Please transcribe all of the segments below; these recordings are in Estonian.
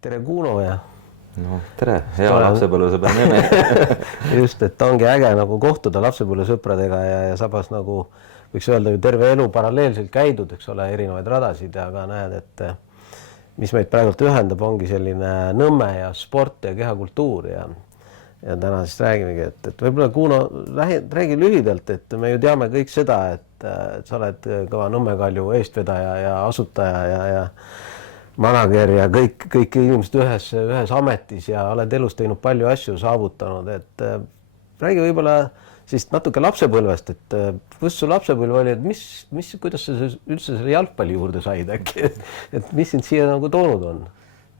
Tere, Kuno ja No, tere, hea lapsepõlvesõber Neme. just, et ongi äge nagu kohtuda lapsepõlvesõpradega ja sabas nagu võiks öelda ju terve elu paralleelselt käidud, eks ole, erinevaid radasid, aga näed, et mis meid praegult ühendab, ongi selline Nõmme ja sport ja kehakultuur ja täna siis räägimegi, et võib-olla Kuno, räägi lühidalt, et me ju teame kõik seda, et sa oled kõva Nõmme Kalju eestvedaja ja asutaja ja manager ja kõik inimesed ühes ametis ja oled elus teinud palju asju, saavutanud, et räägi võib-olla siis natuke lapsepõlvest, et kus su lapsepõlv oli, et kuidas sa üldse selle jalgpalli juurde said äkki, et mis sind siia nagu toonud on?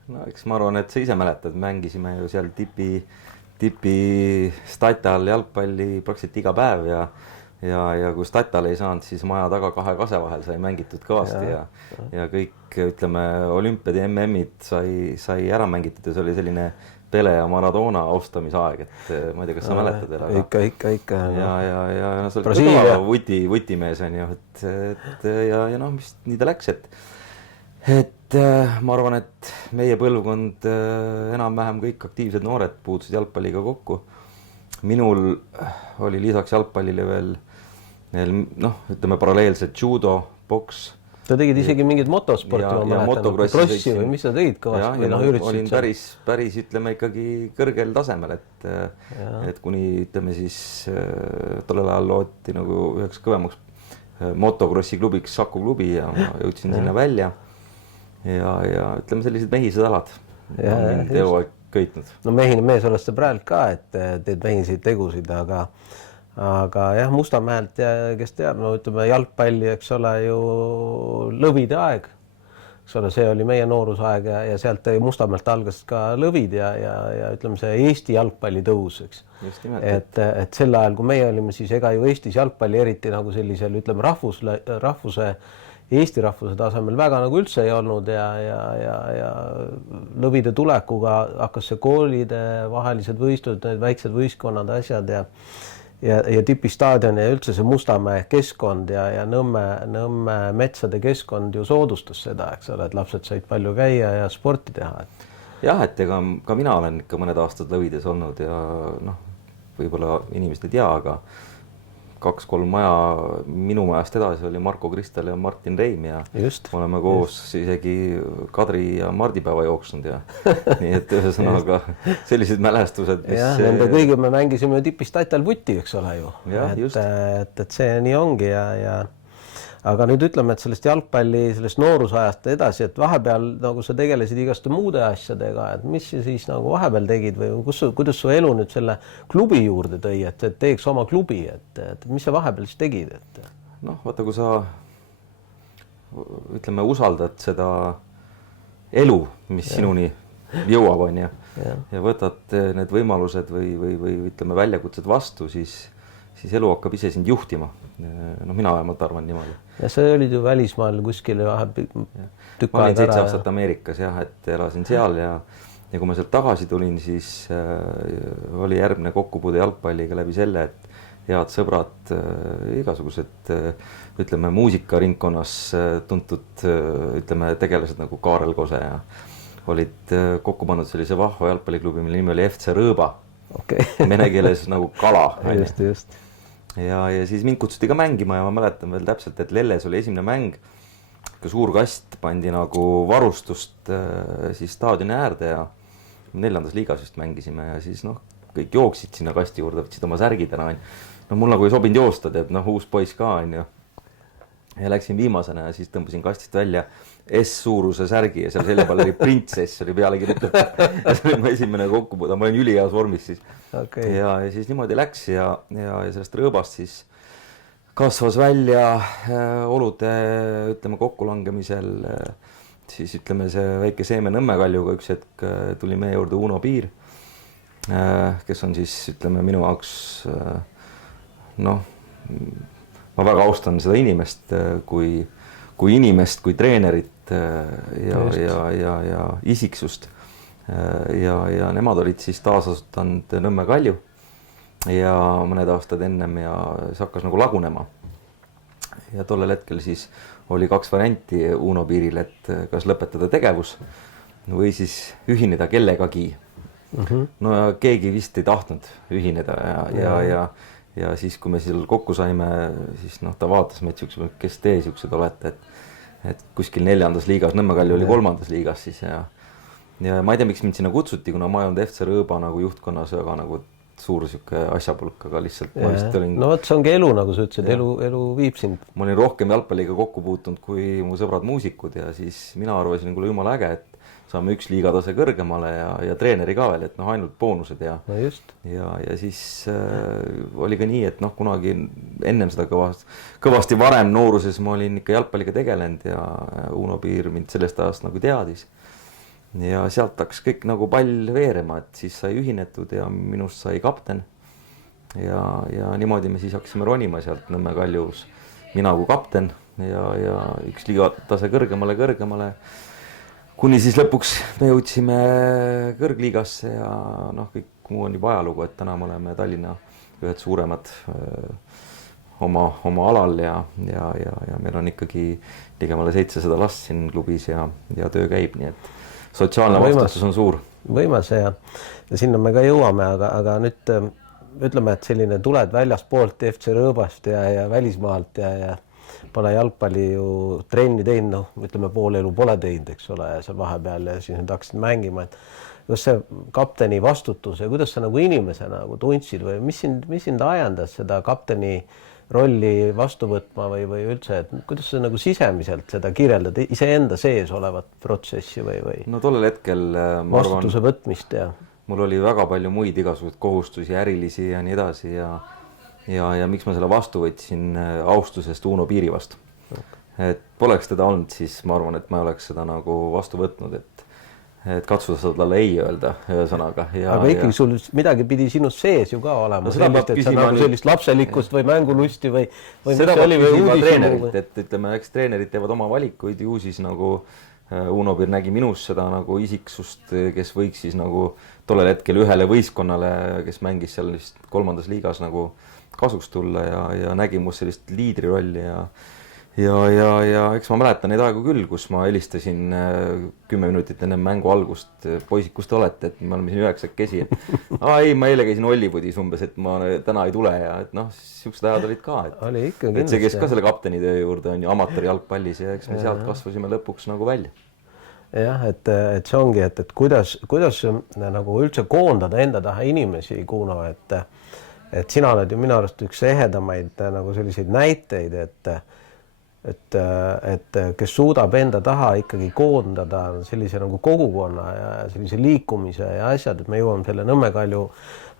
No, eks ma arvan, et sa ise mäletad, mängisime ju seal tipi Statal jalgpalli praktiliselt iga päev ja kui Statal ei saanud, siis maja taga kahe kase vahel sai mängitud kõvasti ja kõik, ütleme, olümpiad ja MM-id sai ära mängitud ja see oli selline Pele ja Maradona austamisaeg, et ma ei tea, kas sa mäletad ära. Ikka. Ja sa olid kõva vutimees on ju, ja noh, mis nii ta läks, et ma arvan, et meie põlvkond enam-vähem kõik aktiivsed noored puutusid jalgpalliga kokku. Minul oli lisaks jalgpallile veel noh, ütleme paralleelselt judo, boks. Sa tegid isegi mingid motosporti, ma mäletan, krossi või mis sa tegid kõvasti? Olin päris, ütleme ikkagi kõrgel tasemel, et kuni, ütleme siis tollel ajal looti nagu üheks kõvemaks motokrossi klubiks Saku klubi ja ma jõudsin sinna välja ja ütleme sellised mehised alad. Mind eluaeg köitnud. No mehine mees oled sa praegu ka, et teed mehiseid tegusid, aga jah, Mustamäelt ja kes teab, no ütleme jalgpalli, eks ole ju lõvide aeg, eks ole, see oli meie noorusaeg ja sealt Mustamäelt algas ka lõvid ja ütleme see Eesti jalgpalli tõus, eks. Et sel ajal, kui meie olime, siis ega ju Eestis jalgpalli eriti nagu sellisel, ütleme Eesti rahvuse tasemel väga nagu üldse ei olnud ja lõvide tulekuga hakkas see koolide vahelised võistlused, need väiksed võistkonnad, asjad ja tipistaadion ja üldse see Mustamäe keskkond ja Nõmme metsade keskkond ju soodustas seda, eks ole, et lapsed said palju käia ja sporti teha. Jah, et ega ka mina olen ikka mõned aastad lõvides olnud ja noh, võib-olla inimesed ei tea, aga 2-3 maja minu majast edasi oli Marko Kristel ja Martin Reim ja oleme koos isegi Kadri ja Mardipäeva jooksnud ja nii, et ühesõnaga sellised mälestused. Nende kõige me mängisime tipistatal vutti, eks ole ju. Et see nii ongi aga nüüd ütleme, et sellest jalgpalli, sellest noorusajast edasi, et vahepeal nagu sa tegelesid igaste muude asjadega, et mis sa siis nagu vahepeal tegid või kuidas su elu nüüd selle klubi juurde tõi, et teeks oma klubi, et mis sa vahepeal siis tegid? Noh, vaata, kui sa ütleme, usaldad seda elu, mis sinuni jõuab, on ja võtad need võimalused või ütleme väljakutsed vastu, siis elu hakkab ise sind juhtima. No mina vähemalt arvan niimoodi. Ja sa olid ju välismaal kuskil tükk aega ära. Ma olin 7 aastat Ameerikas et elasin seal ja kui ma sealt tagasi tulin, siis oli järgmine kokkupuude jalgpalliga läbi selle, et head sõbrad, igasugused, ütleme, muusikaringkonnas tuntud, ütleme, tegelased nagu Kaarel Kose ja olid kokku pannud sellise vahva jalgpalliklubi, mille nimi oli FC Rõõba. Vene keeles nagu kala. Just. Ja siis mind kutsuti ka mängima ja ma mäletan veel täpselt, et Lelles oli esimene mäng, kui suur kast pandi nagu varustust siis staadioni äärde ja 4. liigas just mängisime ja siis noh, kõik jooksid sinna kasti juurde, võtsid oma särgid ära. No mul nagu ei sobinud joosta, et noh, uus poiss ka on ju. Ja läksin viimasena ja siis tõmbasin kastist välja S-suuruse särgi ja seal selja peal oli Princess, oli peale kirjutatud. Ja see oli mu esimene kokkupuude, ma olin üliheas vormis siis. Ja siis niimoodi läks ja sellest Rõõbast siis kasvas välja olude, ütleme, kokkulangemisel, siis ütleme see väike seeme Nõmme Kaljuga üks hetk tuli meie juurde Uno Piir, kes on siis, ütleme, minu jaoks noh, ma väga austan seda inimest kui inimest, kui treenerit ja isiksust. Ja nemad olid siis taasasutanud Nõmme Kalju ja mõned aastad ennem ja see hakkas nagu lagunema. Ja tollel hetkel siis oli 2 varianti Uno Piiril, et kas lõpetada tegevus või siis ühineda kellegagi. No ja keegi vist ei tahtnud ühineda ja siis, kui me seal kokku saime, siis noh, ta vaatas meid siuksed, kes te siuksed olete, et kuskil 4. liigas, Nõmme Kalju oli 3. liigas siis ja ma ei tea, miks mind sinna kutsuti, kuna ma ei olnud FC Rõõba nagu juhtkonnas väga nagu suur siuke asjapulk, aga lihtsalt ma vist olin... No vot, see ongi elu, nagu sa ütlesid, elu viib sind. Ma olin rohkem jalgpalliga kokku puutunud kui mu sõbrad muusikud ja siis mina arvasin, kuule jumala äge, et saame 1 liigatase kõrgemale ja treeneri ka veel, et noh, ainult boonused ja siis oli ka nii, et noh, kunagi ennem seda kõvasti varem nooruses ma olin ikka jalgpalliga tegelenud ja Uno Piir mind sellest ajast nagu teadis. Ja sealt hakkas kõik nagu pall veerema, et siis sai ühinetud ja minust sai kapten. Ja niimoodi me siis hakkasime ronima sealt Nõmme Kaljus, mina kui kapten ja 1 liigatase kõrgemale. Kuni siis lõpuks me jõudsime kõrgliigasse ja noh, kõik muu on juba ajalugu, et täna me oleme Tallinna ühed suuremad oma alal ja meil on ikkagi ligemale 700 last siin klubis ja töö käib, nii et sotsiaalne vastutus on suur. Võimas ja sinna me ka jõuame, aga nüüd ütleme, et selline tuled väljaspoolt FC Rõõbast ja välismaalt ja pole jalgpalli ju trenni teinud, noh, ütleme pool elu pole teinud, eks ole, ja seal vahepeal ja siis nüüd hakkasid mängima, et kuidas see kapteni vastutus ja kuidas sa nagu inimesena nagu tundsid või mis sind ajendas seda kapteni rolli vastu võtma või üldse, et kuidas sa nagu sisemiselt seda kirjeldad, iseenda sees olevat protsessi või? No tollel hetkel ma vastutuse võtmist ja mul oli väga palju muid igasuguseid kohustusi, ärilisi ja nii edasi ja miks ma selle vastu võtsin austusest Uno Piiri vastu. Et poleks teda olnud, siis ma arvan, et ma ei oleks seda nagu vastu võtnud, et katsuda seda talle ei öelda ühesõnaga. Aga ikkagi sul midagi pidi sinust sees ju ka olema. Sellist, et sa nagu sellist lapselikkust või mängulusti või seda peab küsima treenerit, et ütleme, eks treenerid teevad oma valikuid, ju siis nagu Uno Piir nägi minus seda nagu isiksust, kes võiks siis nagu tollel hetkel ühele võistkonnale, kes mängis seal 3. liigas nagu kasuks tulla ja nägi must sellist liidri rolli ja eks ma mäletan neid aegu küll, kus ma helistasin 10 minutit enne mängu algust, poisid, kus te olete, et me oleme siin 9 et ei, ma eile käisin Hollywoods umbes, et ma täna ei tule ja et noh, siuksed ajad olid ka, et see käis ka selle kapteni töö juurde on ju amatööri jalgpallis ja eks me sealt kasvasime lõpuks nagu välja. Jah, et see ongi, et kuidas nagu üldse koondada enda taha inimesi, Kuno, et sina oled ju minu arust üks ehedamaid nagu selliseid näiteid, et kes suudab enda taha ikkagi koondada sellise nagu kogukonna ja sellise liikumise ja asjad, et me jõuame selle Nõmme Kalju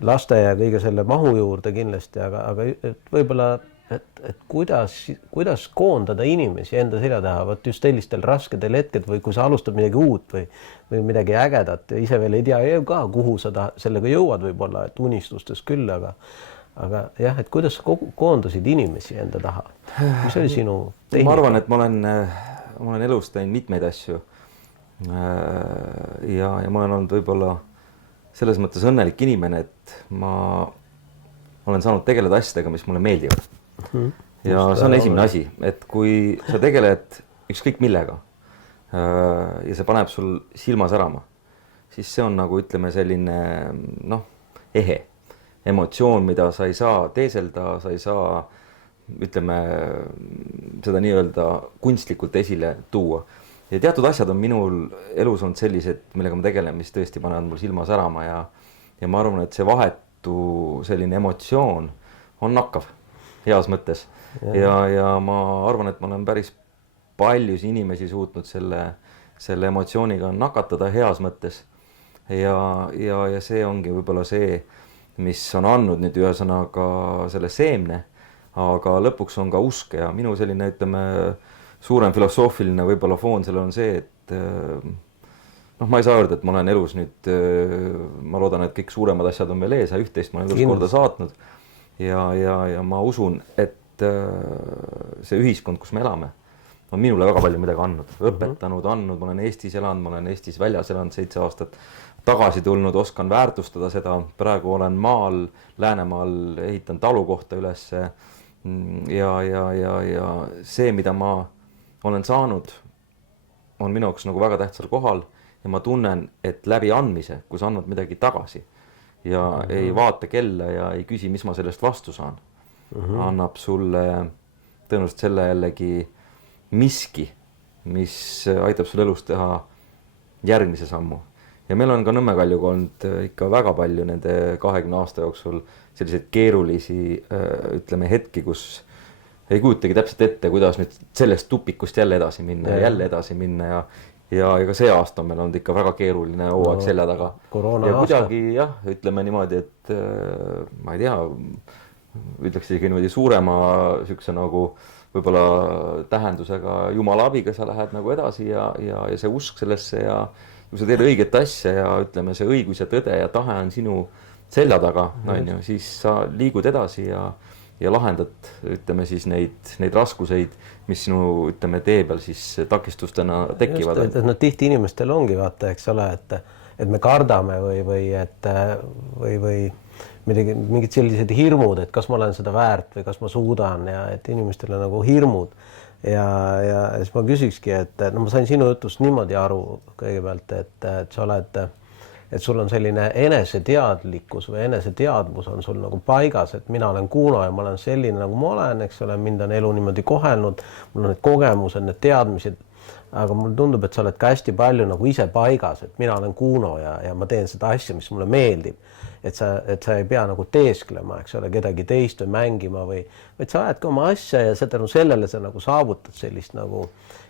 laste ja kõige selle mahu juurde kindlasti, aga võib-olla, et kuidas koondada inimesi enda selja taha, võt just sellistel raskedel hetked või kui sa alustad midagi uut või midagi ägedat ja ise veel ei tea ka, kuhu sa sellega jõuad võib-olla, et unistustes küll, aga jah, et kuidas sa koondasid inimesi enda taha? Mis oli sinu tehnika? Ma arvan, et ma olen elus teinud mitmeid asju ja ma olen olnud võib-olla selles mõttes õnnelik inimene, et ma olen saanud tegeleda asjadega, mis mulle meeldivad. Ja see on esimene asi, et kui sa tegeled ükskõik millega ja see paneb sul silma särama, siis see on nagu ütleme selline ehe emotsioon, mida sa ei saa teeselda, sa ei saa, ütleme, seda nii-öelda kunstlikult esile tuua. Ja teatud asjad on minul elus olnud sellised, millega ma tegelen, mis tõesti panevad mul silma särama ja ma arvan, et see vahetu selline emotsioon on nakkav heas mõttes. Ja ma arvan, et ma olen päris paljus inimesi suutnud selle emotsiooniga nakatada heas mõttes. Ja see ongi võib-olla see, mis on andnud nüüd ühesõnaga selle seemne, aga lõpuks on ka usk ja minu selline, ütleme, suurem filosoofiline võib-olla foon sellel on see, et ma ei saa öelda, et ma olen elus nüüd, ma loodan, et kõik suuremad asjad on veel ees ja 11 ma olen elus korda saatnud ja ma usun, et see ühiskond, kus me elame, on minule väga palju midagi andnud, õpetanud, andnud, ma olen Eestis elanud, ma olen Eestis väljas elanud 7 aastat, tagasi tulnud, oskan väärtustada seda, praegu olen maal, Läänemaal ehitan talukohta üles ja see, mida ma olen saanud, on minu jaoks nagu väga tähtsal kohal ja ma tunnen, et läbi andmise, kui sa annad midagi tagasi ja ei vaata kella ja ei küsi, mis ma sellest vastu saan, annab sulle tõenäoliselt selle jällegi miski, mis aitab sul elus teha järgmise sammu. Ja meil on ka Nõmme Kaljuga olnud ikka väga palju nende 20 aasta jooksul selliseid keerulisi, ütleme, hetki, kus ei kujutagi täpselt ette, kuidas nüüd sellest tupikust jälle edasi minna ja jälle edasi minna ja ka see aasta on meil olnud ikka väga keeruline hooaeg selja taga. Ja kuidagi jah, ütleme niimoodi, et ma ei tea, ütleks isegi niimoodi suurema sükse nagu võib-olla tähendusega Jumala abiga sa lähed nagu edasi ja see usk sellesse ja kui sa teed õiget asja ja ütleme, see õigus ja tõde ja tahe on sinu selja taga, on ju, siis sa liigud edasi ja lahendad, ütleme siis neid raskuseid, mis sinu, ütleme, tee peal siis takistustena tekivad. Just, et tihti inimestel ongi vaata, eks ole, et me kardame või midagi, mingid sellised hirmud, et kas ma olen seda väärt või kas ma suudan ja et inimestele nagu hirmud. Ja siis ma küsikski, et no ma sain sinu jutust niimoodi aru kõigepealt, et sa oled, et sul on selline eneseteadlikkus või eneseteadmus on sul nagu paigas, et mina olen Kuno ja ma olen selline nagu ma olen, eks ole, mind on elu niimoodi kohelnud, mul on need kogemused, need teadmised, aga mulle tundub, et sa oled ka hästi palju nagu ise paigas, et mina olen Kuno ja ma teen seda asja, mis mulle meeldib. Et sa ei pea nagu teesklema, eks ole, kedagi teist või mängima vaid sa ajad ka oma asja ja seda sellele sa nagu saavutad sellist nagu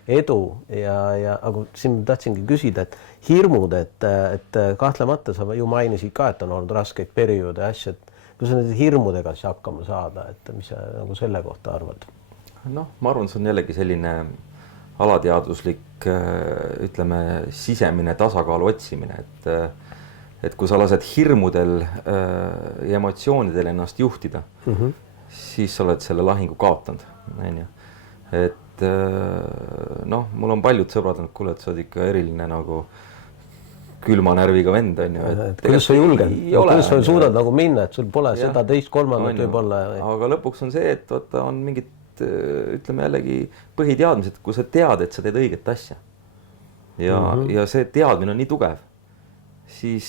edu aga siin tahtsingi küsida, et hirmud, et kahtlemata sa ju mainisid ka, et on olnud raskeid perioode ja asja, et kui sa nende hirmudega siis hakkama saada, et mis sa nagu selle kohta arvad? Noh, ma arvan, see on jällegi selline alateadvuslik, ütleme, sisemine tasakaalu otsimine, et kui sa lased hirmudel ja emotsioonidel ennast juhtida, siis sa oled selle lahingu kaotanud, on ju. Et noh, mul on paljud sõbrad, et kuule, et sa oled ikka eriline nagu külma närviga vend, on ju. Kuidas sa julged? Kuidas sa suudad nagu minna, et sul pole seda teist kolmandat võib-olla? Aga lõpuks on see, et on mingid, ütleme jällegi põhiteadmised, kui sa tead, et sa teed õiget asja ja see teadmine on nii tugev, siis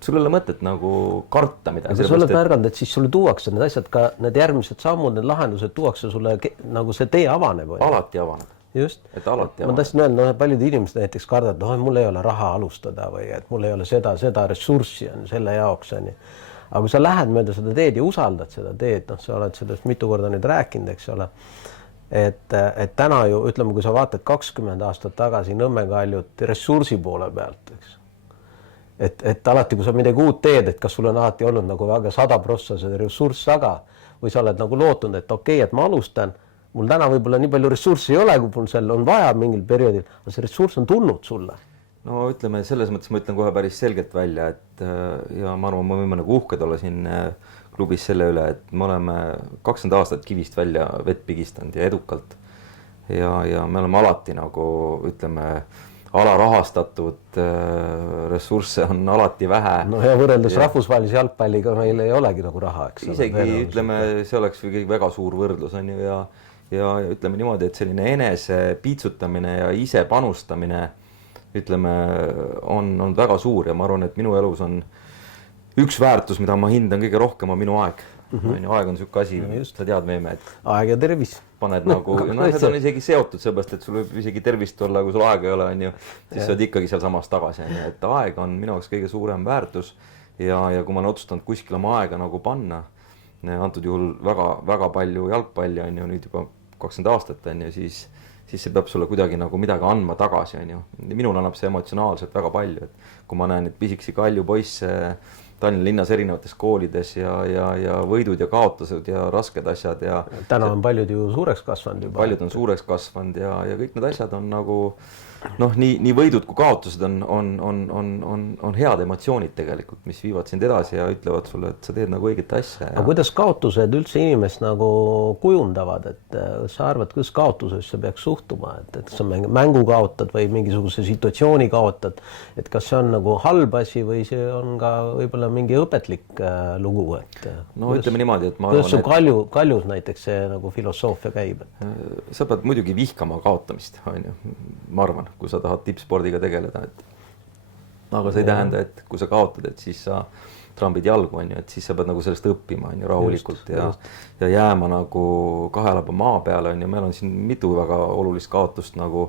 sul ei ole mõtet nagu karta midagi. Aga sa oled märganud, et siis sulle tuuakse need asjad ka, need järgmised sammud, need lahendused tuuakse sulle nagu see tee avaneb. Alati avaneb. Just. Et alati avaneb. Ma tahtsin öelda, paljud inimesed näiteks kardavad, mul ei ole raha alustada või et mul ei ole seda ressurssi on selle jaoks. Aga kui sa lähed mööda seda teed ja usaldad seda teed, sa oled sellest mitu korda nüüd rääkinud, eks ole, et täna ju, ütleme, kui sa vaatad 20 aastat tagasi Nõmme Kaljut ressursi poole pealt, eks. Et alati, kui sa midagi uut teed, et kas sul on alati olnud nagu väga 100% see ressurss taga või sa oled nagu lootunud, et okei, et ma alustan, mul täna võib-olla nii palju ressurssi ei ole, kui mul seal on vaja mingil perioodil, aga see ressurss on tulnud sulle. No ütleme, selles mõttes ma ütlen kohe päris selgelt välja, et ja ma arvan, me võime nagu uhked olla siin klubis selle üle, et me oleme 20 aastat kivist välja vett pigistanud ja edukalt. Ja me oleme alati nagu, ütleme, alarahastatud, ressursse on alati vähe. No ja võrreldes rahvusvahelise jalgpalliga meil ei olegi nagu raha, eks. Isegi, ütleme, see oleks väga suur võrdlus, on ju, ja ütleme niimoodi, et selline enese piitsutamine ja ise panustamine, ütleme, on väga suur ja ma arvan, et minu elus on üks väärtus, mida ma hindan kõige rohkem, on minu aeg. Aeg on siuke asi, sa tead, Meeme, et aeg ja tervis. Paned nagu, need on isegi seotud seepärast, et sul võib isegi tervist olla, kui sul aega ei ole, on ju, siis sa oled ikkagi seal samas tagasi, et aeg on minu jaoks kõige suurem väärtus ja kui ma olen otsustanud kuskil oma aega nagu panna, antud juhul väga palju jalgpalli, on ju, nüüd juba 20 aastat, on ju, siis see peab sulle kuidagi nagu midagi andma tagasi, on ju. Minul annab see emotsionaalselt väga palju, et kui ma näen, et pisikesi Kalju poisse Tallinna linnas erinevates koolides ja võidud ja kaotused ja rasked asjad ja täna on paljud ju suureks kasvanud juba. Paljud on suureks kasvanud ja kõik need asjad on nagu noh, nii võidud kui kaotused on head emotsioonid tegelikult, mis viivad sind edasi ja ütlevad sulle, et sa teed nagu õiget asja. Aga kuidas kaotused üldse inimest nagu kujundavad, et sa arvad, kuidas kaotusesse peaks suhtuma, et sa mängu kaotad või mingisuguse situatsiooni kaotad, et kas see on nagu halb asi või see on ka võib-olla mingi õpetlik lugu, et no ütleme niimoodi, et ma arvan, et Kaljus näiteks see nagu filosoofia käib. Sa pead muidugi vihkama kaotamist, on ju, ma arvan, kui sa tahad tippspordiga tegeleda, aga see ei tähenda, et kui sa kaotad, et siis sa trambid jalgu, on ju, et siis sa pead nagu sellest õppima, on ju, rahulikult ja jääma nagu kahe jalaga maa peale, on ju, meil on siin mitu väga olulist kaotust nagu,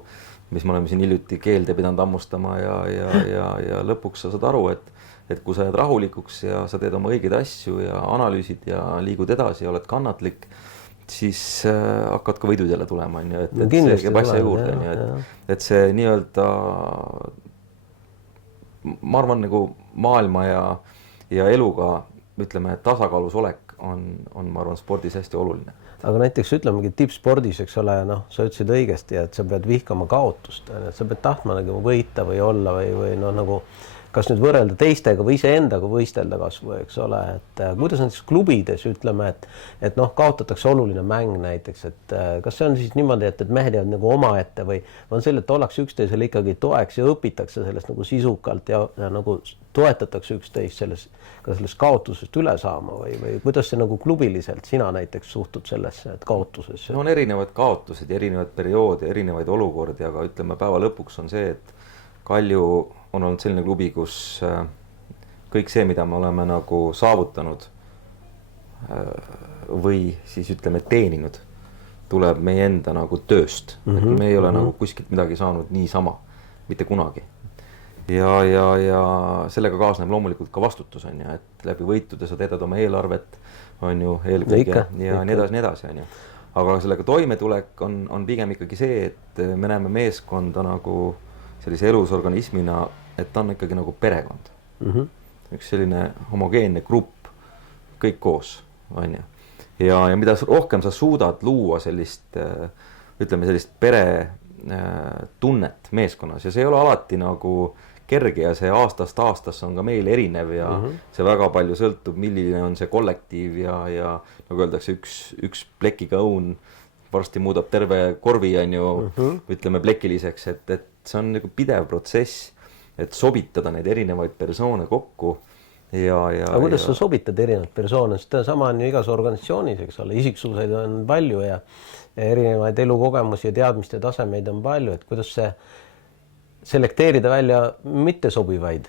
mis me oleme siin hiljuti keelde pidanud hammustama ja lõpuks sa saad aru, et kui sa jääd rahulikuks ja sa teed oma õigeid asju ja analüüsid ja liigud edasi ja oled kannatlik, siis hakkad ka võidud jälle tulema, on ju, et see käib asja juurde, on ju, et see nii-öelda, ma arvan, nagu maailma ja eluga, ütleme, tasakaalus olek on, ma arvan, spordis hästi oluline. Aga näiteks ütlemegi tippspordis, eks ole, noh, sa ütlesid õigesti, et sa pead vihkama kaotust, sa pead tahtma nagu võita või olla või noh, nagu kas nüüd võrrelda teistega või iseendaga võistelda kasvu, eks ole, et kuidas näiteks klubides ütleme, et noh, kaotatakse oluline mäng näiteks, et kas see on siis niimoodi, et mehed jäävad nagu omaette või on selle, et ollakse üksteisele ikkagi toeks ja õpitakse sellest nagu sisukalt ja nagu toetatakse üksteist sellest kaotusest üle saama või kuidas see nagu klubiliselt sina näiteks suhtud sellesse, et kaotusesse? No on erinevad kaotused ja erinevad perioode, erinevaid olukordi, aga ütleme, päeva lõpuks on see, et Kalju on olnud selline klubi, kus kõik see, mida me oleme nagu saavutanud või siis ütleme teeninud, tuleb meie enda nagu tööst. Et me ei ole nagu kuskilt midagi saanud niisama, mitte kunagi. Ja sellega kaasneb loomulikult ka vastutus, on ju, et läbi võitude sa teedad oma eelarvet, on ju, eelkõige ja nii edasi, on ju. Aga sellega toimetulek on pigem ikkagi see, et me näeme meeskonda nagu sellise elusorganismina, et ta on ikkagi nagu perekond. Üks selline homogeenne grupp, kõik koos, on ju. Ja mida rohkem sa suudad luua sellist, ütleme sellist pere tunnet meeskonnas ja see ei ole alati nagu kerge ja see aastast aastasse on ka meil erinev ja see väga palju sõltub, milline on see kollektiiv ja nagu öeldakse, üks plekiga õun varsti muudab terve korvi, on ju, ütleme plekiliseks, et see on nagu pidev protsess, et sobitada neid erinevaid persoone kokku aga kuidas sa sobitad erinevaid persoone, sest sama on ju igas organisatsioonis, eks ole, isiksuseid on palju ja erinevaid elukogemusi ja teadmiste tasemeid on palju, et kuidas see selekteerida välja mittesobivaid,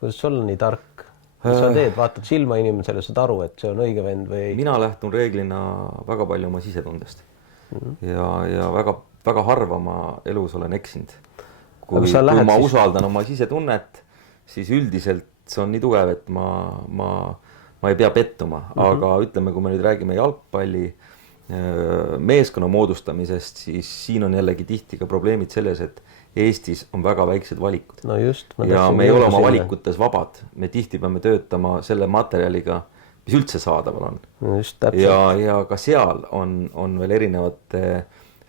kuidas sul on nii tark, mis sa teed, vaatad silma inimesele, saad aru, et see on õige vend või? Mina lähtun reeglina väga palju oma sisetundest ja väga harva ma elus olen eksinud. Kui ma usaldan oma sisetunnet, siis üldiselt see on nii tugev, et ma ei pea pettuma, aga ütleme, kui me nüüd räägime jalgpalli meeskonna moodustamisest, siis siin on jällegi tihti ka probleemid selles, et Eestis on väga väiksed valikud. No just, ja me ei ole oma valikutes vabad. Me tihti peame töötama selle materjaliga, mis üldse saadaval on. Just, ja ka seal on veel erinevate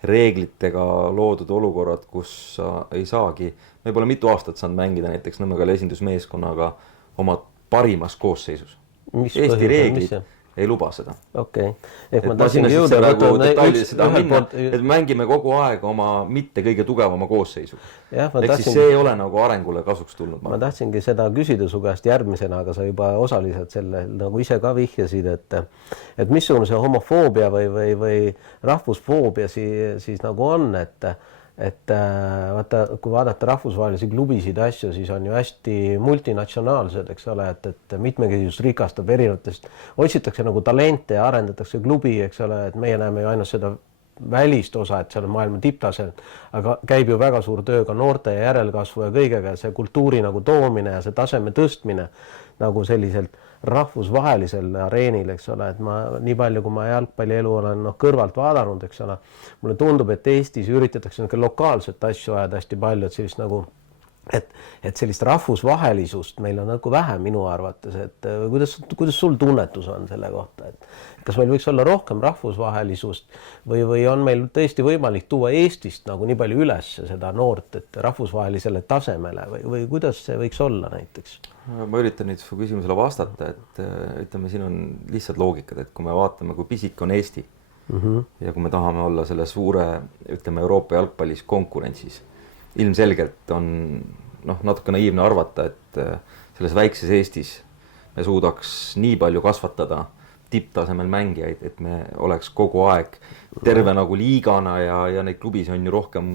reeglitega loodud olukorrad, kus sa ei saagi, me pole mitu aastat saanud mängida näiteks Nõmmekale esindusmeeskonnaga oma parimas koosseisus. Eesti reeglid ei luba seda. Okei. Et ma tahtsingi jõuda, et mängime kogu aeg oma mitte kõige tugevama koosseisuga. Ehk siis see ei ole nagu arengule kasuks tulnud. Ma tahtsingi seda küsida su käest järgmisena, aga sa juba osaliselt selle nagu ise ka vihjasid, et missugune see homofoobia või rahvusfoobia siis nagu on, et vaata, kui vaadata rahvusvahelisi klubisid asju, siis on ju hästi multinatsionaalsed, eks ole, et mitmekesisus rikastab erinevatest, otsitakse nagu talente ja arendatakse klubi, eks ole, et meie näeme ju ainult seda välist osa, et seal on maailma tipptasel, aga käib ju väga suur töö ka noorte ja järelkasvu ja kõigega, see kultuuri nagu toomine ja see taseme tõstmine nagu selliselt rahvusvahelisel areenil, eks ole, et ma nii palju, kui ma jalgpallielu olen kõrvalt vaadanud, eks ole, mulle tundub, et Eestis üritatakse lokaalset asju ajada hästi palju, et sellist nagu, et sellist rahvusvahelisust meil on nagu vähe minu arvates, et kuidas sul tunnetus on selle kohta, et kas meil võiks olla rohkem rahvusvahelisust või on meil tõesti võimalik tuua Eestist nagu nii palju üles seda noort, et rahvusvahelisele tasemele või kuidas see võiks olla näiteks? Ma üritan nüüd su küsimusele vastata, et ütleme, siin on lihtsalt loogikad, et kui me vaatame, kui pisik on Eesti ja kui me tahame olla selle suure, ütleme, Euroopa jalgpallis konkurentsis, ilmselgelt on natuke naiivne arvata, et selles väikses Eestis me suudaks nii palju kasvatada tipptasemel mängijaid, et me oleks kogu aeg terve nagu liigana ja neid klubis on ju rohkem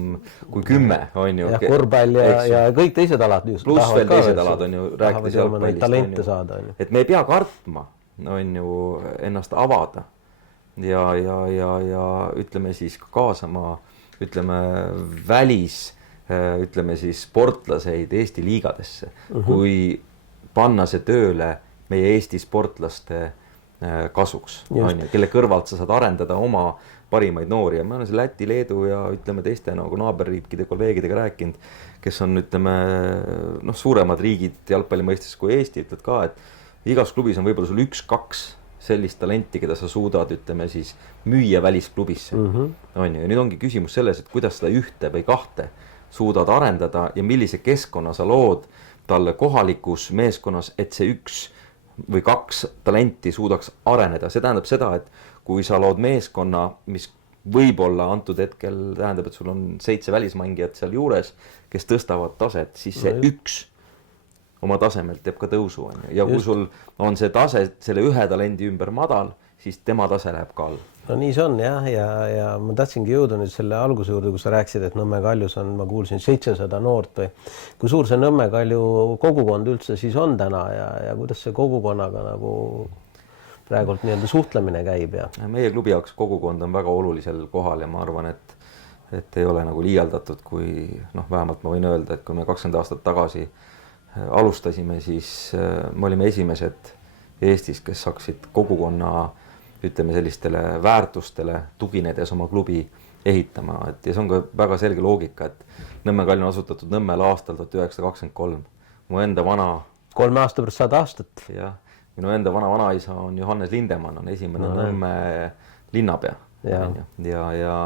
kui 10, on ju. Ja korvpall ja kõik teised alad. Pluss veel teised alad on ju, rääkides jalgpallist, et me ei pea kartma, on ju, ennast avada ja ütleme siis kaasama, ütleme ütleme siis sportlaseid Eesti liigadesse, kui panna see tööle meie Eesti sportlaste kasuks, on ju, kelle kõrvalt sa saad arendada oma parimaid noori ja ma olen see Läti, Leedu ja ütleme teiste nagu naaberriikide kolleegidega rääkinud, kes on, ütleme, suuremad riigid jalgpalli mõistes kui Eesti, ütled ka, et igas klubis on võib-olla sul 1-2 sellist talenti, keda sa suudad, ütleme siis, müüa välisklubisse, on ju, ja nüüd ongi küsimus selles, et kuidas seda 1 või 2 suudad arendada ja millise keskkonna sa lood talle kohalikus meeskonnas, et see 1 või 2 talenti suudaks areneda. See tähendab seda, et kui sa lood meeskonna, mis võib-olla antud hetkel tähendab, et sul on 7 välismängijat seal juures, kes tõstavad taset, siis see 1 oma tasemelt teeb ka tõusu. Ja kui sul on see tase selle 1 talendi ümber madal, siis tema tase läheb ka all. No nii see on jah, ja ma tahtsingi jõuda nüüd selle alguse juurde, kus sa rääkisid, et Nõmme Kaljus on, ma kuulsin, 700 noort või kui suur see Nõmme Kalju kogukond üldse siis on täna ja kuidas see kogukonnaga nagu praegult nii-öelda suhtlemine käib ja? Meie klubi jaoks kogukond on väga olulisel kohal ja ma arvan, et ei ole nagu liialdatud, kui vähemalt ma võin öelda, et kui me 20 aastat tagasi alustasime, siis me olime esimesed Eestis, kes hakkasid kogukonna ütleme sellistele väärtustele tuginedes oma klubi ehitama, ja see on ka väga selge loogika, et Nõmme Kalju on asutatud Nõmmel aastal 1923. Mu enda 3 aasta pärast 100 aastat. Jah, minu enda vanaisa on Johannes Lindemann, on esimene Nõmme linnapea ja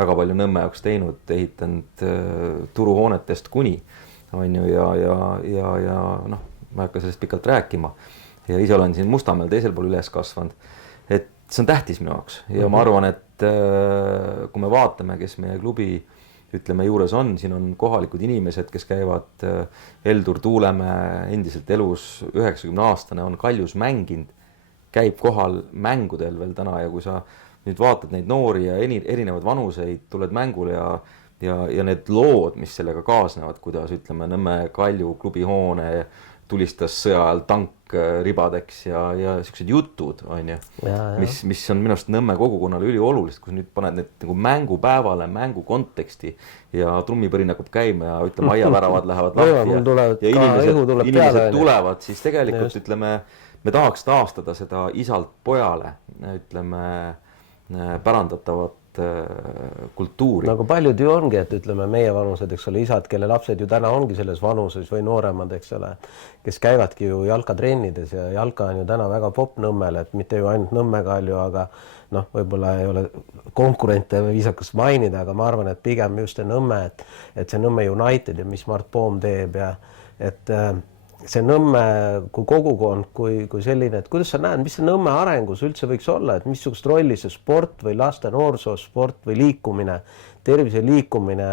väga palju Nõmme jaoks teinud, ehitanud turuhoonetest kuni, on ju, ja ma ei hakka sellest pikalt rääkima ja ise olen siin Mustamäel teisel pool üles kasvanud, et see on tähtis minu jaoks ja ma arvan, et kui me vaatame, kes meie klubi ütleme juures on, siin on kohalikud inimesed, kes käivad Eldur Tuulemäe endiselt elus, 90-aastane, on Kaljus mänginud, käib kohal mängudel veel täna ja kui sa nüüd vaatad neid noori ja erinevad vanuseid, tuled mängule ja need lood, mis sellega kaasnevad, kuidas ütleme Nõmme Kalju klubihoone tulistas sõja ajal tank ribadeks ja sellised jutud, on ju, mis on minu arust Nõmme kogukonnale üliolulised, kus nüüd paned need nagu mängupäevale, mängu konteksti ja trummipõrin hakkab käima ja ütleme, aiaväravad lähevad lahti ja inimesed tulevad, siis tegelikult ütleme, me tahaks taastada seda isalt pojale, ütleme, pärandatavat kultuuri. Nagu paljud ju ongi, et ütleme meie vanused, eks ole, isad, kelle lapsed ju täna ongi selles vanuses või nooremad, eks ole, kes käivadki ju jalkatrennides ja jalka on ju täna väga popp Nõmmel, et mitte ju ainult Nõmme Kalju, aga võib-olla ei ole konkurente viisakas mainida, aga ma arvan, et pigem just see Nõmme, et see Nõmme United ja mis Mart Poom teeb ja et see Nõmme kui kogukond, kui selline, et kuidas sa näed, mis see Nõmme arengus üldse võiks olla, et missugust rolli see sport või laste noorsoosport või liikumine, tervise liikumine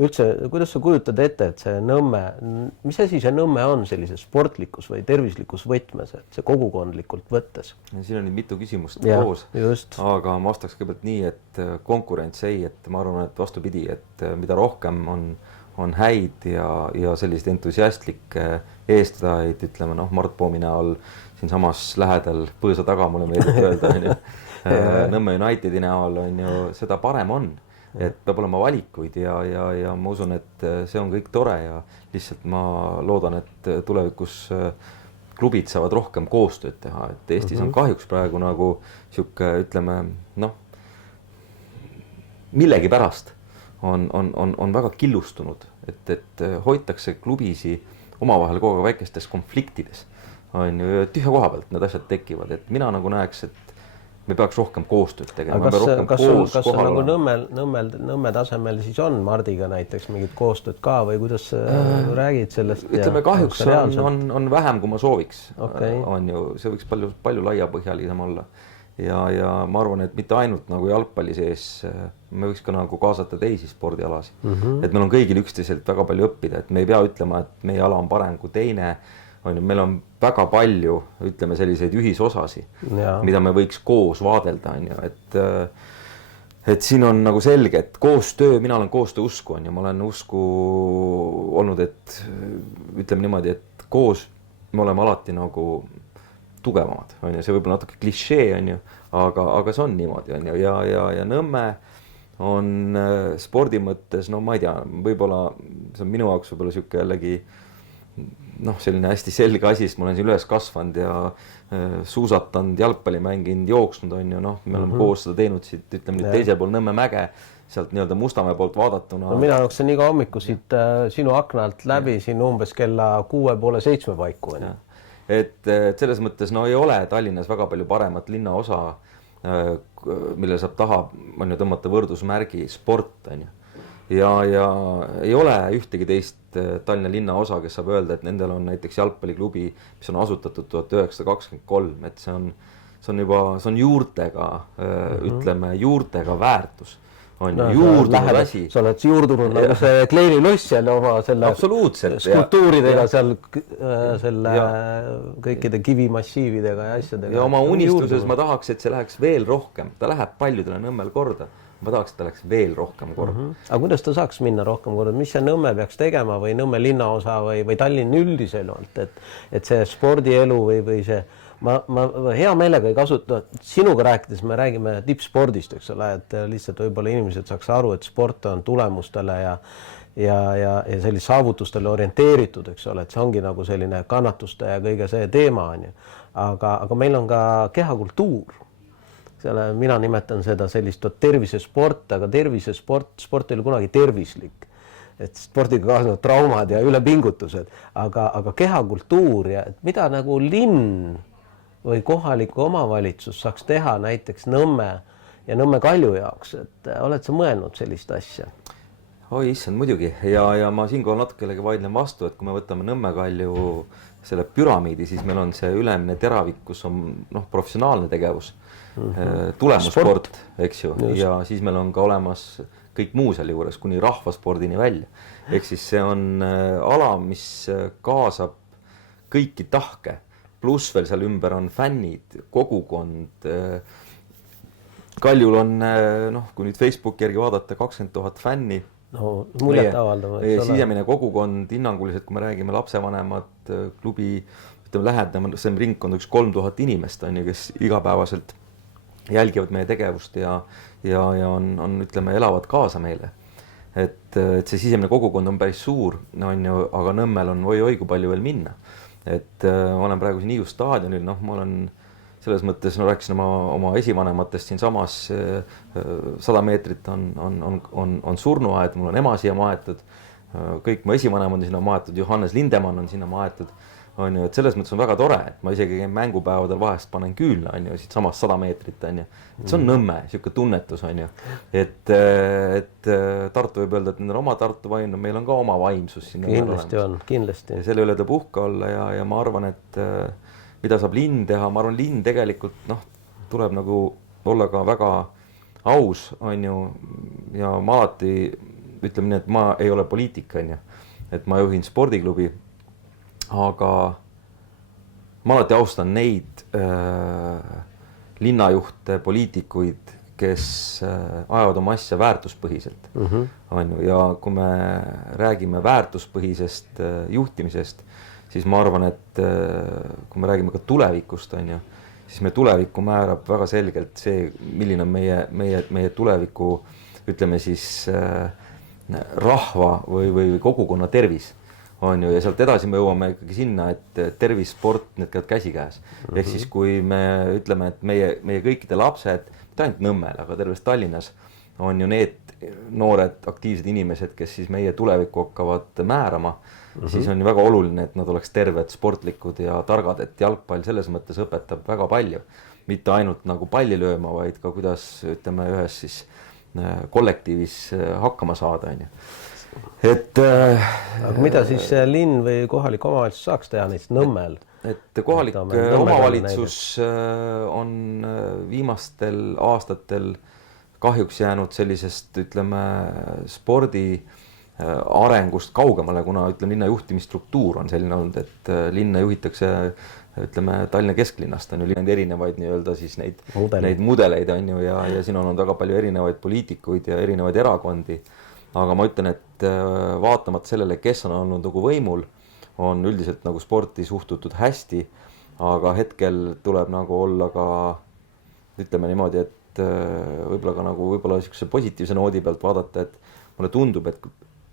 üldse, kuidas sa kujutad ette, et see Nõmme, mis asi see Nõmme on sellises sportlikus või tervislikus võtmes, et see kogukondlikult võttes? Siin on nüüd mitu küsimust koos, aga ma vastaks kõigepealt nii, et konkurents ei, et ma arvan, et vastupidi, et mida rohkem on häid ja sellised entusiastlikke eestvedajaid, ütleme Mart Poomi näol siinsamas lähedal põõsa taga, mulle meeldib öelda, on ju, Nõmme Unitedi näol on ju, seda parem on, et peab olema valikuid ja ma usun, et see on kõik tore ja lihtsalt ma loodan, et tulevikus klubid saavad rohkem koostööd teha, et Eestis on kahjuks praegu nagu sihuke, ütleme, millegi pärast on väga killustunud, et hoitakse klubisi omavahel kogu aeg väikestes konfliktides, on ju, tühja koha pealt need asjad tekivad, et mina nagu näeks, et me peaks rohkem koostööd tegema. Kas nagu Nõmme tasemel siis on Mardiga näiteks mingit koostööd ka või kuidas räägid sellest? Ütleme, kahjuks on vähem, kui ma sooviks, on ju, see võiks palju laiapõhjalisem olla. Ja ma arvan, et mitte ainult nagu jalgpalli sees, me võiks ka nagu kaasata teisi spordialasid. Et meil on kõigil üksteiselt väga palju õppida, et me ei pea ütlema, et meie ala on parem kui teine, on ju, meil on väga palju, ütleme selliseid ühisosasi, Ja. mida me võiks koos vaadelda, on ju, et siin on nagu selge, et koostöö, mina olen koostöö usku, on ju, ma olen usku olnud, et ütleme niimoodi, et koos me oleme alati nagu tugevamad, on ju, see võib olla natuke klišee, on ju, aga see on niimoodi, on ju, ja Nõmme on spordi mõttes, no ma ei tea, võib-olla see on minu jaoks võib-olla sihuke jällegi noh, selline hästi selge asi, sest ma olen siin üles kasvanud ja suusatanud, jalgpalli mänginud, jooksnud, on ju, noh, me oleme koos seda teinud siit, ütleme nüüd teisel pool Nõmme mäge, sealt nii-öelda Mustamäe poolt vaadatuna. No mina jooksen iga hommiku siit sinu aknalt läbi siin umbes kella 6:30-7 paiku. Et selles mõttes no ei ole Tallinnas väga palju paremat linnaosa, mille saab taha, on ju, tõmmata võrdusmärgi sport, on ju. Ja ei ole ühtegi teist Tallinna linnaosa, kes saab öelda, et nendel on näiteks jalgpalliklubi, mis on asutatud 1923, et see on juba, see on juurtega, ütleme juurtega väärtus. On No, juurdunud asi. Sa oled juurdunud nagu see Kleeri loss seal oma selle Absoluutselt, skulptuuridega seal selle kõikide kivimassiividega ja asjadega. Ja oma unistuses ma tahaks, et see läheks veel rohkem. Ta läheb paljudele Nõmmel korda. Ma tahaks, et ta läheks veel rohkem korda. Aga kuidas ta saaks minna rohkem korda? Mis see Nõmme peaks tegema või Nõmme linnaosa või Tallinn üldiselt, et see spordielu või see ma hea meelega ei kasuta, sinuga rääkides me räägime tippspordist, eks ole, et lihtsalt võib-olla inimesed saaks aru, et sport on tulemustele ja sellise saavutustele orienteeritud, eks ole, et see ongi nagu selline kannatuste ja kõige see teema on ju. Aga meil on ka kehakultuur. Mina nimetan seda sellist tervisesport, aga sport ei ole kunagi tervislik. Et spordiga kaasnevad traumad ja ülepingutused, aga kehakultuur ja mida nagu linn või kohaliku omavalitsus saaks teha näiteks Nõmme ja Nõmme Kalju jaoks, et oled sa mõelnud sellist asja? Oi, issand, muidugi. Ja ma siinkohal natukelegi vaidlen vastu, et kui me võtame Nõmme Kalju selle püramiidi, siis meil on see ülemine teravik, kus on professionaalne tegevus, tulemussport, eks ju, ja siis meil on ka olemas kõik muu seal juures, kuni rahvaspordini välja. Ehk siis see on ala, mis kaasab kõiki tahke, pluss veel seal ümber on fännid, kogukond. Kaljul on, kui nüüd Facebooki järgi vaadata, 20 000 fänni. No, muljet avaldama. Sisemine kogukond, hinnanguliselt, kui me räägime lapsevanemad, klubi, ütleme lähedame, see on ringkond üks 3000 inimest, on ju, kes igapäevaselt jälgivad meie tegevust ja on, ütleme, elavad kaasa meile. Et see sisemine kogukond on päris suur, on ju, aga Nõmmel on oi kui palju veel minna. Et ma olen praegu siin Hiiu staadionil, ma olen selles mõttes, rääkisin oma esivanematest siin samas 100 meetrit on surnuaed, mul on ema siia maetud, kõik mu esivanemad on sinna maetud, Johannes Lindemann on sinna maetud, on ju, et selles mõttes on väga tore, et ma isegi mängupäevadel vahest panen küünla, on ju, siit samast 100 meetrit, on ju, et see on Nõmme, sihuke tunnetus, on ju, et Tartu võib öelda, et neil on oma Tartu vaim, meil on ka oma vaimsus siin. Kindlasti on, kindlasti. Ja selle üle ta puhka olla ja ma arvan, et mida saab linn teha, ma arvan, linn tegelikult, tuleb nagu olla ka väga aus, on ju, ja ma alati ütleme nii, et ma ei ole poliitik, on ju, et ma juhin spordiklubi, aga ma alati austan neid linnajuhte, poliitikuid, kes ajavad oma asja väärtuspõhiselt, on ju, ja kui me räägime väärtuspõhisest juhtimisest, siis ma arvan, et kui me räägime ka tulevikust, on ju, siis me tulevikku määrab väga selgelt see, milline on meie tuleviku, ütleme siis rahva või kogukonna tervis, on ju, ja sealt edasi me jõuame ikkagi sinna, et tervis, sport, need käivad käsikäes. Ehk siis kui me ütleme, et meie kõikide lapsed, mitte ainult Nõmmel, aga terves Tallinnas on ju need noored aktiivsed inimesed, kes siis meie tulevikku hakkavad määrama, siis on ju väga oluline, et nad oleks terved, sportlikud ja targad, et jalgpall selles mõttes õpetab väga palju. Mitte ainult nagu palli lööma, vaid ka kuidas, ütleme, ühes siis kollektiivis hakkama saada, on ju. Aga mida siis linn või kohalik omavalitsus saaks teha näiteks Nõmmel? Et kohalik omavalitsus on viimastel aastatel kahjuks jäänud sellisest, ütleme, spordi arengust kaugemale, kuna ütleme, linna juhtimisstruktuur on selline olnud, et linna juhitakse ütleme Tallinna kesklinnast on ju erinevaid nii-öelda siis neid mudeleid on ju ja siin on olnud väga palju erinevaid poliitikuid ja erinevaid erakondi. Aga ma ütlen, et vaatamata sellele, kes on olnud nagu võimul, on üldiselt nagu sporti suhtutud hästi, aga hetkel tuleb nagu olla ka ütleme niimoodi, et võib-olla niisuguse positiivse noodi pealt vaadata, et mulle tundub,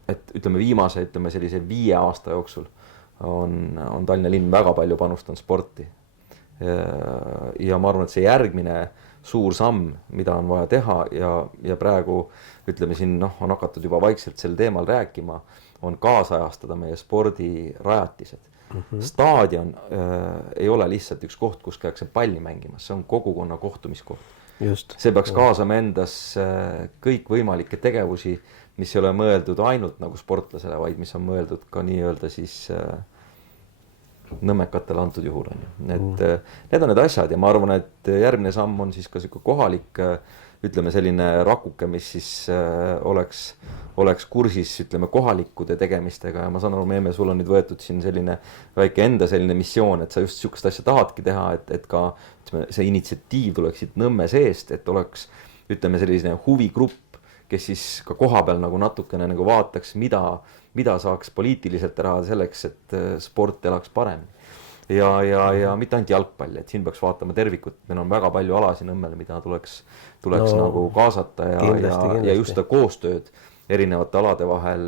et ütleme viimase sellise 5 aasta jooksul on Tallinna linn väga palju panustanud sporti. Ja ma arvan, et see järgmine suur samm, mida on vaja teha ja praegu ütleme siin on hakatud juba vaikselt sel teemal rääkima, on kaasajastada meie spordirajatised. Staadion ei ole lihtsalt üks koht, kus käiakse palli mängimas, see on kogukonna kohtumiskoht. Just. See peaks kaasama endas kõik võimalikke tegevusi, mis ei ole mõeldud ainult nagu sportlasele, vaid mis on mõeldud ka nii-öelda siis nõmmekatele antud juhul on ju. Need on need asjad ja ma arvan, et järgmine samm on siis ka selline kohalik, ütleme selline rakuke, mis siis oleks kursis, ütleme kohalikude tegemistega ja ma saan aru, Meeme, sul on nüüd võetud siin selline väike enda selline missioon, et sa just sihukest asja tahadki teha, et ka see initsiatiiv tuleks siit Nõmme seest, et oleks, ütleme selline huvigrupp, kes siis ka koha peal nagu natukene nagu vaataks, mida saaks poliitiliselt teha selleks, et sport elaks paremini. Ja mitte ainult jalgpalli, et siin peaks vaatama tervikut, meil on väga palju alasi Nõmmel, mida tuleks nagu kaasata ja just seda koostööd erinevate alade vahel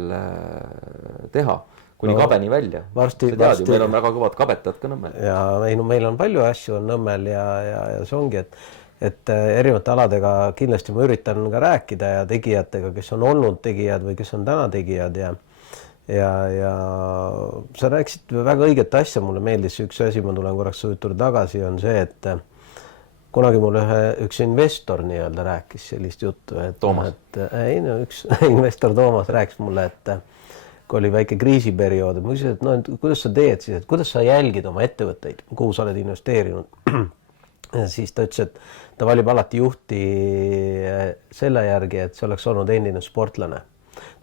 teha, kuni kabeni välja. Meil on väga kõvad kabetajad ka Nõmmel. Ja meil on palju asju on Nõmmel ja see ongi, et erinevate aladega kindlasti ma üritan ka rääkida ja tegijatega, kes on olnud tegijad või kes on täna tegijad ja sa rääkisid väga õiget asja, mulle meeldis üks asi, ma tulen korraks su jutule tagasi, on see, et kunagi mulle üks investor nii-öelda rääkis sellist juttu, üks investor Toomas rääkis mulle, et kui oli väike kriisiperiood, ma küsisin, et kuidas sa teed siis, et kuidas sa jälgid oma ettevõtteid, kuhu sa oled investeerinud. Siis ta ütles, et ta valib alati juhti selle järgi, et see oleks olnud endine sportlane.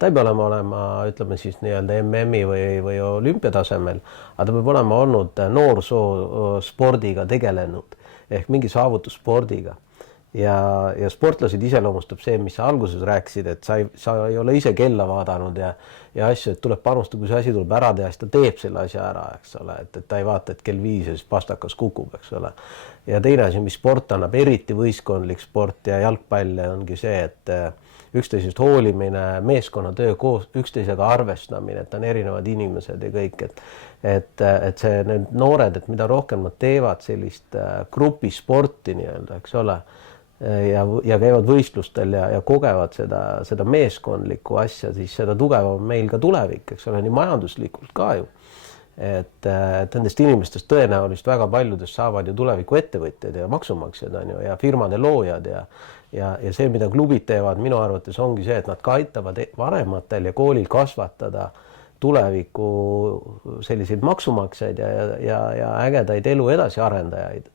Ta ei pea olema, ütleme siis nii-öelda MM-i või olümpiatasemel, aga ta peab olema olnud noorsoo spordiga tegelenud ehk mingi saavutusspordiga. Ja sportlased iseloomustab see, mis sa alguses rääkisid, et sa ei ole ise kella vaadanud ja asju, et tuleb panustada, kui see asi tuleb ära teha, siis ta teeb selle asja ära, eks ole, et ta ei vaata, et kell 5 ja siis pastakas kukub, eks ole. Ja teine asi, mis sport annab, eriti võistkondlik sport ja jalgpall ongi see, et üksteisest hoolimine, meeskonnatöö koos, üksteisega arvestamine, et on erinevad inimesed ja kõik, et see need noored, et mida rohkem nad teevad sellist grupisporti nii-öelda, eks ole, ja käivad võistlustel ja kogevad seda meeskondlikku asja, siis seda tugevam meil ka tulevik, eks ole, nii majanduslikult ka ju. Et nendest inimestest tõenäoliselt väga paljudest saavad ju tuleviku ettevõtjad ja maksumaksjad on ju ja firmade loojad ja see, mida klubid teevad, minu arvates ongi see, et nad ka aitavad vanematel ja koolil kasvatada tuleviku selliseid maksumaksjaid ja ägedaid elu edasiarendajaid.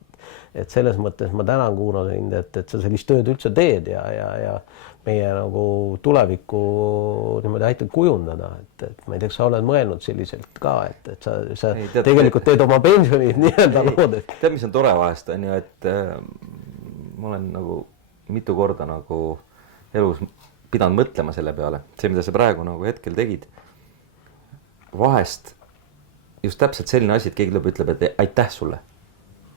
Et selles mõttes ma tänan Kuno sind, et sa sellist tööd üldse teed ja meie nagu tulevikku niimoodi aitab kujundada, et ma ei tea, sa oled mõelnud selliselt ka, et sa tegelikult teed oma pensionid nii-öelda lood. Tead, mis on tore vahest, on ju, et ma olen nagu mitu korda nagu elus pidanud mõtlema selle peale. See, mida sa praegu nagu hetkel tegid, vahest just täpselt selline asi, et keegi ütleb, et aitäh sulle.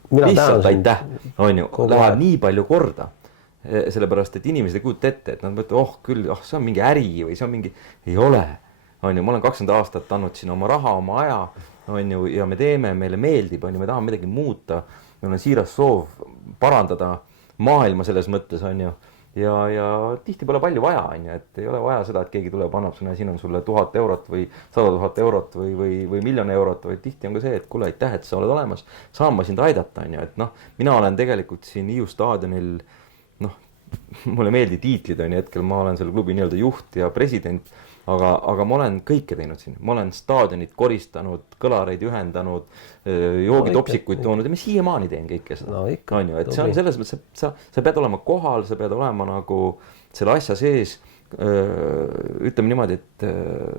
Lihtsalt aitäh, on ju, läheb nii palju korda. Sellepärast, et inimesed ei kujuta ette, et nad mõtlevad, küll, see on mingi äri või see on mingi, ei ole, on ju, ma olen 20 aastat andnud siin oma raha, oma aja, on ju, ja me teeme, meile meeldib, on ju, me tahame midagi muuta, meil on siiras soov parandada maailma selles mõttes, on ju, ja tihti pole palju vaja, on ju, et ei ole vaja seda, et keegi tuleb, annab sulle, siin on sulle 1000 eurot või 100 000 eurot või 1 miljon eurot, või tihti on ka see, et kuule, aitäh, et sa oled olemas, saan ma sind aidata, on ju, et mina olen tegelikult siin Hiiu staadionil, mulle meeldi tiitlid, on ju, hetkel ma olen selle klubi nii-öelda juht ja president, aga ma olen kõike teinud siin, ma olen staadionit koristanud, kõlareid ühendanud, joogitopsikuid toonud ja ma siiamaani teen kõike seda, on ju, et see on selles mõttes, sa pead olema kohal, sa pead olema nagu selle asja sees ütleme niimoodi, et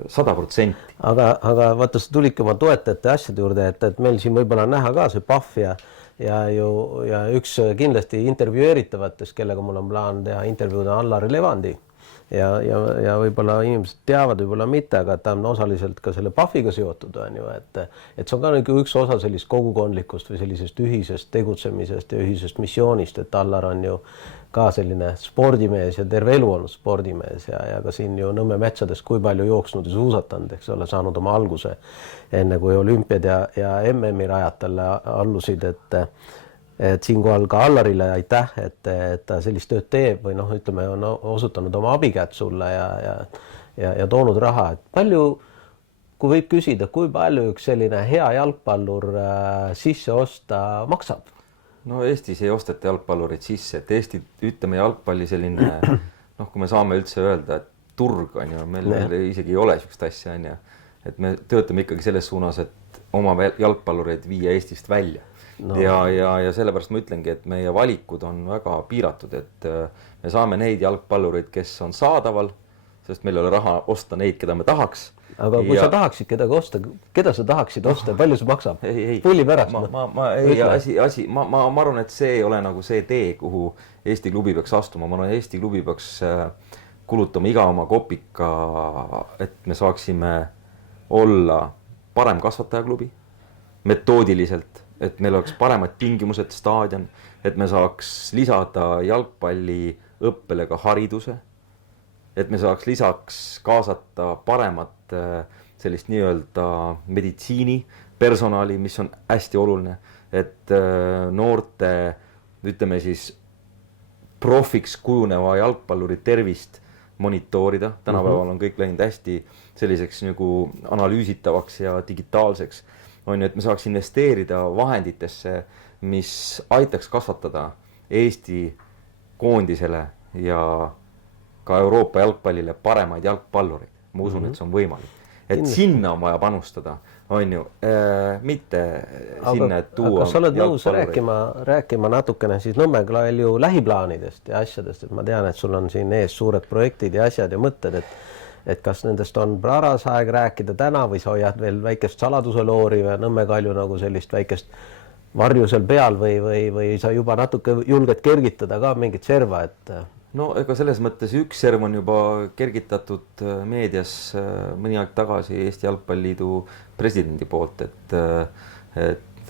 100%. Aga vaata, sa tulidki oma toetajate asjade juurde, et meil siin võib-olla näha ka see Pahv ja üks kindlasti intervjueeritavatest, kellega mul on plaan teha intervjuud, on Allari Levandi. Ja võib-olla inimesed teavad, võib-olla mitte, aga ta on osaliselt ka selle Pahviga seotud, on ju, et see on ka nagu üks osa sellist kogukondlikust või sellisest ühisest tegutsemisest ja ühisest missioonist, et Allar on ju ka selline spordimees ja terve elu olnud spordimees ja ka siin ju Nõmme metsades kui palju jooksnud ja suusatanud, eks ole, saanud oma alguse enne kui olümpiad ja MM-i rajad talle allusid, et siinkohal ka Allarile aitäh, et ta sellist tööd teeb või noh, ütleme, on osutanud oma abikätt sulle ja toonud raha, et palju, kui võib küsida, kui palju üks selline hea jalgpallur sisse osta maksab? No Eestis ei osteta jalgpallureid sisse, et Eesti, ütleme, jalgpalli selline, noh, kui me saame üldse öelda, et turg on ju, meil isegi ei ole sellist asja, on ju, et me töötame ikkagi selles suunas, et oma jalgpallureid viia Eestist välja. No. Ja sellepärast ma ütlengi, et meie valikud on väga piiratud, et me saame neid jalgpallureid, kes on saadaval, sest meil ei ole raha osta neid, keda me tahaks. Aga kui sa tahaksid kedagi osta, keda sa tahaksid osta, palju see maksab? Pulli pärast? Ma arvan, et see ei ole nagu see tee, kuhu Eesti klubi peaks astuma. Ma arvan, Eesti klubi peaks kulutama iga oma kopika, et me saaksime olla parem kasvatajaklubi metoodiliselt, et meil oleks paremad tingimused staadion, et me saaks lisada jalgpalli õppele ka hariduse, et me saaks lisaks kaasata paremat sellist nii-öelda meditsiini personali, mis on hästi oluline, et noorte, ütleme siis, profiks kujuneva jalgpalluri tervist monitoorida. Tänapäeval on kõik läinud hästi selliseks nagu analüüsitavaks ja digitaalseks. On ju, et me saaks investeerida vahenditesse, mis aitaks kasvatada Eesti koondisele ja ka Euroopa jalgpallile paremaid jalgpallureid. Ma usun, et see on võimalik. Et sinna on vaja panustada, on ju, mitte sinna, et tuua. Aga sa oled nõus rääkima natukene siis Nõmmel ju lähiplaanidest ja asjadest, et ma tean, et sul on siin ees suured projektid ja asjad ja mõtted, et kas nendest on paras aeg rääkida täna või sa hoiad veel väikest saladuse loori või Nõmme Kalju nagu sellist väikest varju seal peal või sa juba natuke julged kergitada ka mingit serva, et... No ega selles mõttes üks serv on juba kergitatud meedias mõni aeg tagasi Eesti Jalgpalliliidu presidendi poolt, et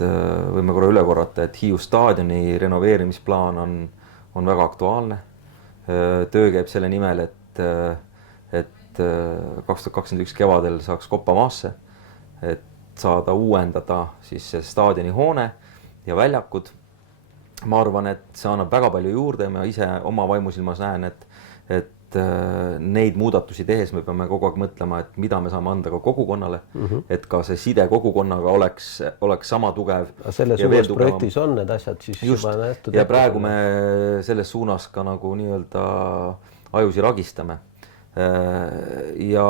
võime korra üle korrata, et Hiiu staadioni renoveerimisplaan on väga aktuaalne. Töö käib selle nimel, et 2021 kevadel saaks koppa maasse, et saada uuendada siis see staadioni hoone ja väljakud. Ma arvan, et see annab väga palju juurde ja ma ise oma vaimusilmas näen, et neid muudatusi tehes me peame kogu aeg mõtlema, et mida me saame anda ka kogukonnale, et ka see side kogukonnaga oleks sama tugev. Selles uues projektis on need asjad siis just, juba nähtud. Ja praegu me selles suunas ka nagu nii-öelda ajusi ragistame. Ja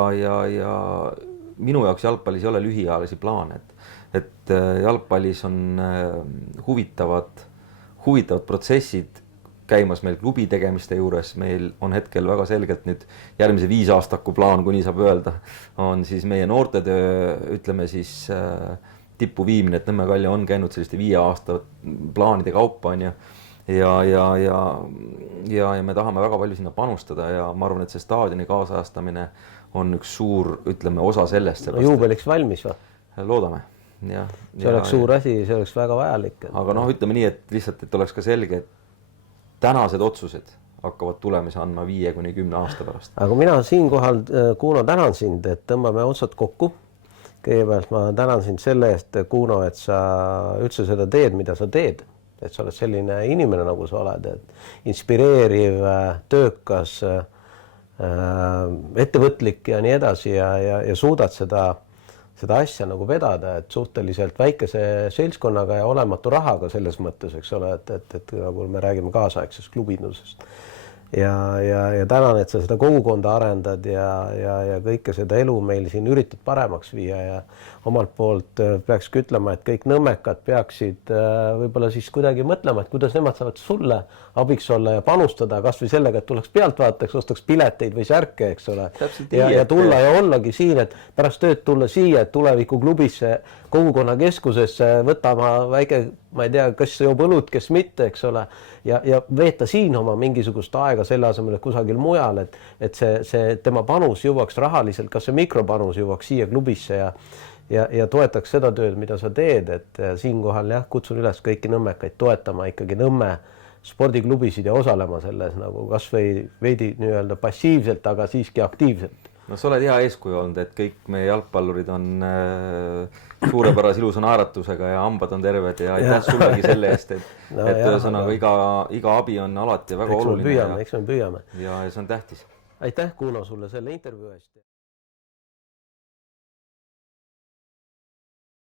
minu jaoks jalgpallis ei ole lühiajalisi plaane, et jalgpallis on huvitavad protsessid käimas meil klubi tegemiste juures. Meil on hetkel väga selgelt nüüd järgmise 5 aastaku plaan, kuni saab öelda, on siis meie noortetöö, ütleme siis tippu viimine, et Nõmme Kalju on käinud selliste 5 aasta plaanide kaupa, on ju. Ja me tahame väga palju sinna panustada ja ma arvan, et see staadioni kaasajastamine on üks suur, ütleme, osa sellest. Juubeliks valmis või? Loodame. See oleks suur asi, see oleks väga vajalik. Aga noh, ütleme nii, et lihtsalt, et oleks ka selge, et tänased otsused hakkavad tulemise andma 5-10 aasta pärast. Aga mina siinkohal, Kuno, tänan sind, et tõmbame otsad kokku. Kõigepealt ma tänan sind selle eest, Kuno, et sa üldse seda teed, mida sa teed. Et sa oled selline inimene, nagu sa oled, et inspireeriv, töökas, ettevõtlik ja nii edasi ja suudad seda asja nagu vedada, et suhteliselt väikese seltskonnaga ja olematu rahaga selles mõttes, eks ole, et nagu me räägime kaasaegsest klubindusest. ja tänan, et sa seda kogukonda arendad ja kõike seda elu meil siin üritad paremaks viia ja omalt poolt peakski ütlema, et kõik nõmmekad peaksid võib-olla siis kuidagi mõtlema, et kuidas nemad saavad sulle abiks olla ja panustada kas või sellega, et tuleks pealtvaatajaks, ostaks pileteid või särke, eks ole. Ja tulla ja ollagi siin, et pärast tööd tulla siia, et tulevikuklubisse, kogukonnakeskusesse, võtama väike, ma ei tea, kes joob õlut, kes mitte, eks ole, ja veeta siin oma mingisugust aega selle asemel, et kusagil mujal, et see tema panus jõuaks rahaliselt, kas see mikropanus jõuaks siia klubisse ja toetaks seda tööd, mida sa teed, et siinkohal jah, kutsun üles kõiki nõmmekaid toetama ikkagi Nõmme spordiklubisid ja osalema selles nagu kas või veidi nii-öelda passiivselt, aga siiski aktiivselt. No sa oled hea eeskuju olnud, et kõik meie jalgpallurid on suurepärase ilusa naeratusega ja hambad on terved ja aitäh sullegi selle eest, et ühesõnaga iga abi on alati väga oluline. Eks me püüame. Ja see on tähtis. Aitäh, Kuno, sulle selle intervjuu eest.